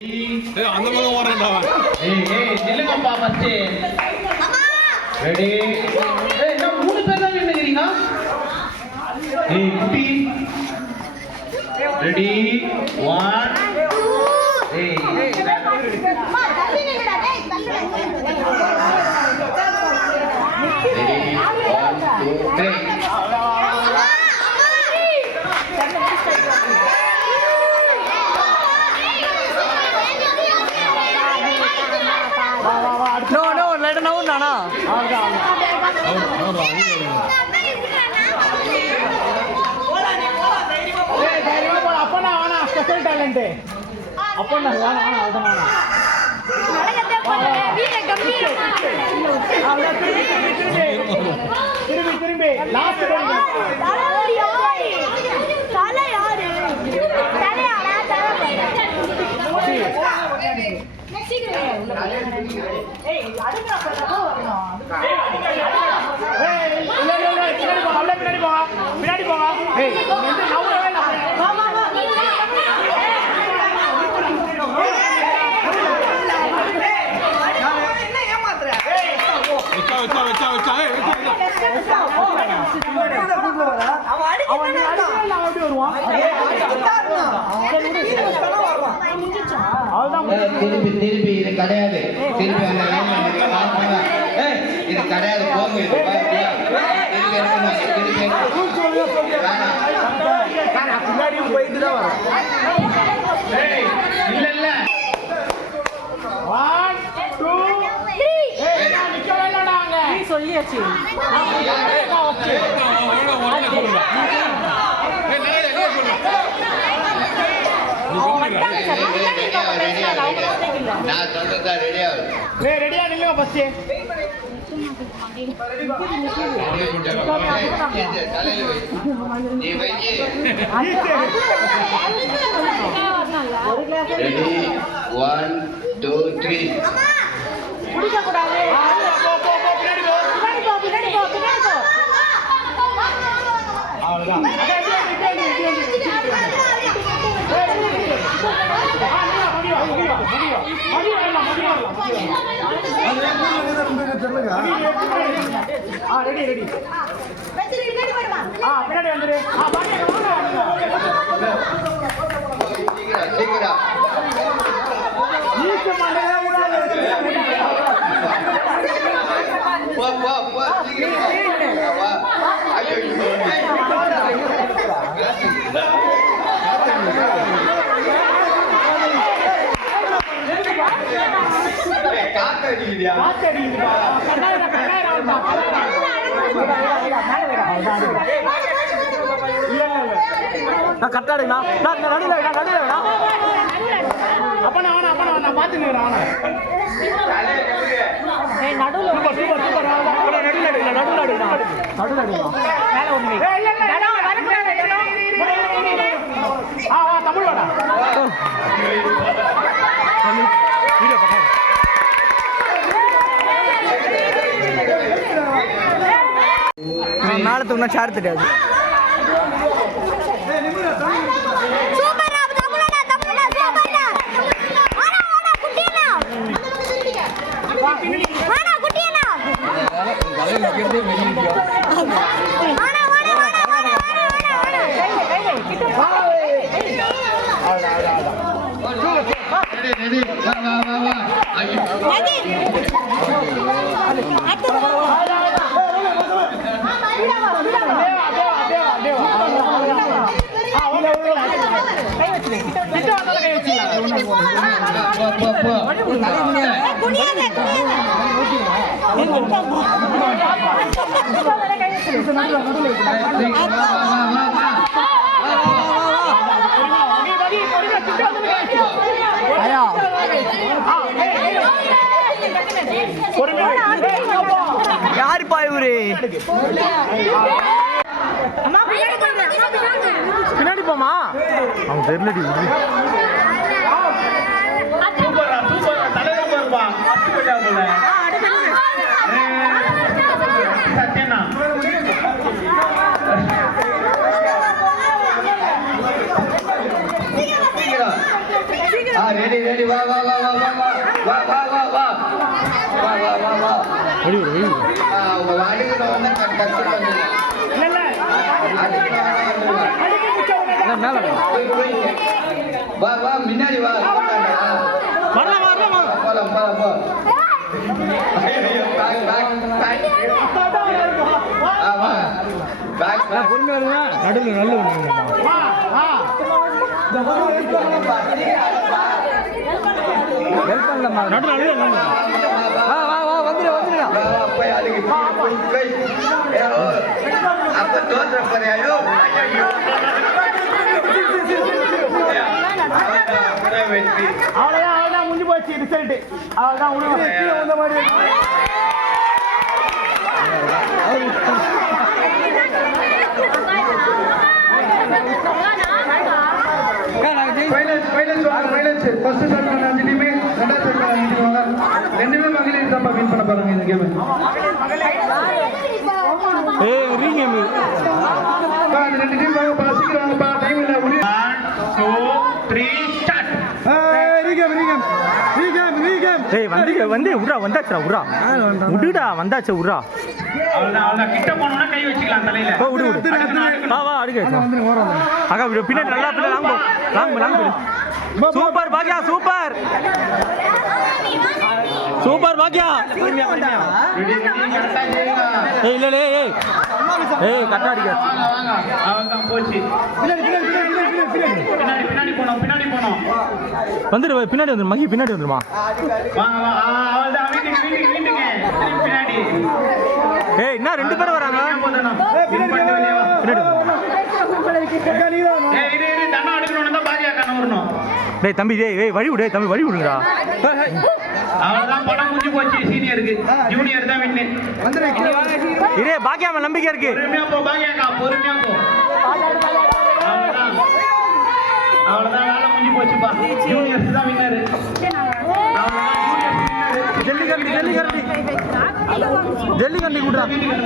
அந்த பக்கம் ஓடுறேன்டா. நில்லுங்கப்பா first. Ready. என்ன 3 பேர் தான் நின்னுக்கிறீங்க? குட்டி. ரெடி 1 அம்மா தள்ளி நில்லுடா டேய் தள்ளுடா. Ready 1 2 3 No, let it out, Nana. Special talent. திருப்பி இது கிடையாது. திருப்பி அந்த இது கிடையாது. போங்க இல்ல 1 2 3 சொல்லியாச்சு. நான் சொல்றதா ரெடியா ரெடியா நில்லுங்க ஃபர்ஸ்ட். ரெடி 1 2 3 குடிக்க கூடாது. கட்டாடுங்கண்ணா அப்பனா பாத்துக்கிறேன். மேல தூங்கினா சேர் தெரியாது. யாரு பாயூரு பின்னாடி போமா அவங்க தெரியலடி. ரெடி வா உங்க வாடிக்கை வந்து கத்துட்டு வந்து இல்ல இல்ல அடிக்க முச்சவங்க வா வா முன்னாடி வா வரலாம் வரலாம் வாங்க போலாம் போலாம் போ நடுவில் நல்ல வா வா நடுவில் வா வா வா வந்துடு வந்துடுடா அப்ப தோற்ற போறியாயோ அவ்வளவுதான் அவ்வளவுதான் முடிஞ்சு போச்சு ரிசல்ட் அவ்வளவுதான் உள்ள மாதிரி ஃபர்ஸ்ட் ஸ்டார்ட் பண்ண 5 டீம் ரெண்டாவது ஸ்டார்ட் பண்ண 5 டீம் வாங்க ரெண்டுமே மகளிர் தான் வின் பண்ண போறாங்க இந்த கேம் ஏய் ரீகேம் பா அந்த ரெண்டு டீம் வாங்க பா சீக்கிரம் வாங்க பா டைம் இல்ல 1 2 3 ஸ்டார்ட் ரீகேம் ஏய் வந்து உட்றா வந்தாச்சுடா உட்றா விடுடா வந்தாச்சு உட்றா அவ்வளவுதான் கிட்ட போனோம்னா கை வச்சுக்கலாம் தலையில விடு விடு வா வா அடிக்க அக்கா பின்னாடி நல்லா பின்னாடி லாங் போடு சூப்பர் பாக்கியா சூப்பர் பாக்கியா கரெக்டா செய்யுங்க ஏய் இல்ல ஏய் கரெக்டா அடிக்க வாங்க அவ்வளவுதான் போச்சு பின்னாடி போனோம் வந்துடு பின்னாடி வந்துரு மகி பின்னாடி வந்துருமா வாங்க வா அவ்வளவுதான் வீட்டுக்கு பின்னாடி ஏய் என்ன 2 பேர் வராங்க பின்னாடி டேய் தம்பி டேய் வழி விடு தம்பி வழி விடுங்கடா அவ்வளவுதான் படம் முடிஞ்சு போச்சு சீனியருக்கு ஜூனியர் தான் வின்னு இதே பாக்கியாம நம்பிக்கை இருக்கு பொறுமையா போ பாக்கியாக்கா பொறுமையா போ அவ்வளவுதான் வேலை முடிஞ்சு போச்சுப்பா ஜூனியர்ஸ் தான் வின்னர் டெல்லி கண்டி கூடா வீட்டுக்கு